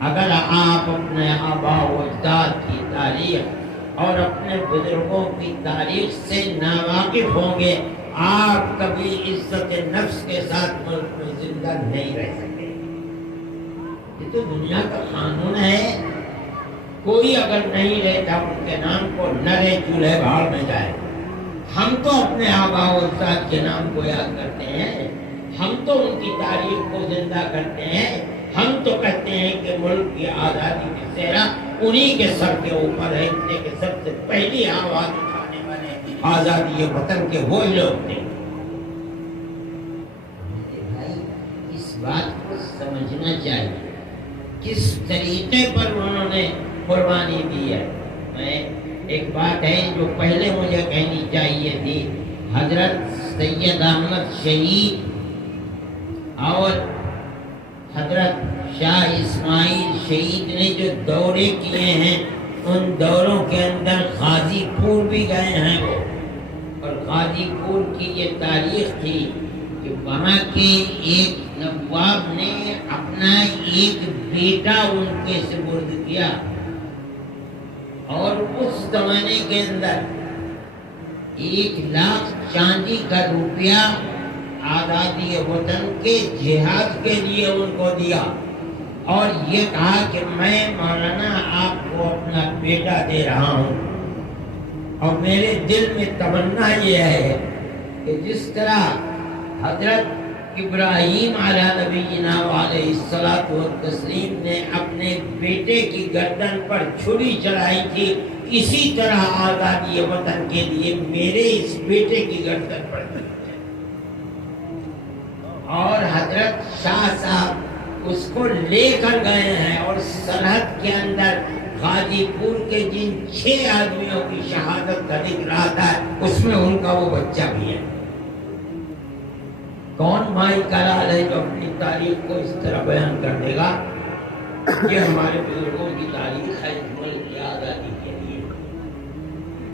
اگر آپ اپنے آباء و اجداد کی تاریخ اور اپنے بزرگوں کی تاریخ سے ناواقف ہوں گے، آپ کبھی عزت نفس کے ساتھ ملک میں زندہ نہیں رہ سکتے۔ یہ تو دنیا کا قانون ہے، کوئی اگر نہیں رہتا ان کے نام کو نرے چولہے بھاڑ میں جائے۔ ہم تو اپنے آباء و اجداد کے نام کو یاد کرتے ہیں، ہم تو ان کی تاریخ کو زندہ کرتے ہیں، ہم تو کہتے ہیں کہ ملک کی آزادی کی صحرا انہی کے سر کے اوپر ہے، اس لیے کہ سب سے پہلی آواز اٹھانے والے آزادی وطن کے وہی لوگ تھے۔ بھائی اس بات کو سمجھنا چاہیے، کس طریقے پر انہوں نے قربانی دی ہے۔ میں ایک بات ہے جو پہلے مجھے کہنی چاہیے تھی، حضرت سید احمد شہید اور حضرت شاہ اسماعیل شہید نے جو دورے کیے ہیں، ان دوروں کے اندر غازی پور بھی گئے ہیں وہ، اور غازی پور کی یہ تاریخ تھی کہ وہاں کے ایک نواب نے اپنا ایک بیٹا ان کے سپرد کیا، اور اس زمانے کے اندر 1,00,000 چاندی کا روپیہ آزادی وطن کے جہاد کے لیے ان کو دیا، اور یہ کہا کہ میں مولانا آپ کو اپنا بیٹا دے رہا ہوں، اور میرے دل میں تمنا یہ ہے کہ جس طرح حضرت ابراہیم علیہ نبینا علیہ الصلوۃ والتسلیم نے اپنے بیٹے کی گردن پر چھری چڑھائی تھی، اسی طرح آزادی وطن کے لیے میرے اس بیٹے کی گردن پر چھری چڑھائی، اور حضرت شاہ صاحب اس کو لے کر گئے ہیں، اور سرحد کے اندر غازی پور کے جن 6 آدمیوں کی شہادت کا ذکر آتا ہے اس میں ان کا وہ بچہ بھی ہے۔ کون مائی کلال ہے جو اپنی تاریخ کو اس طرح بیان کر دے گا؟ یہ ہمارے بزرگوں کی تاریخ ہے، ملک کی آزادی کی۔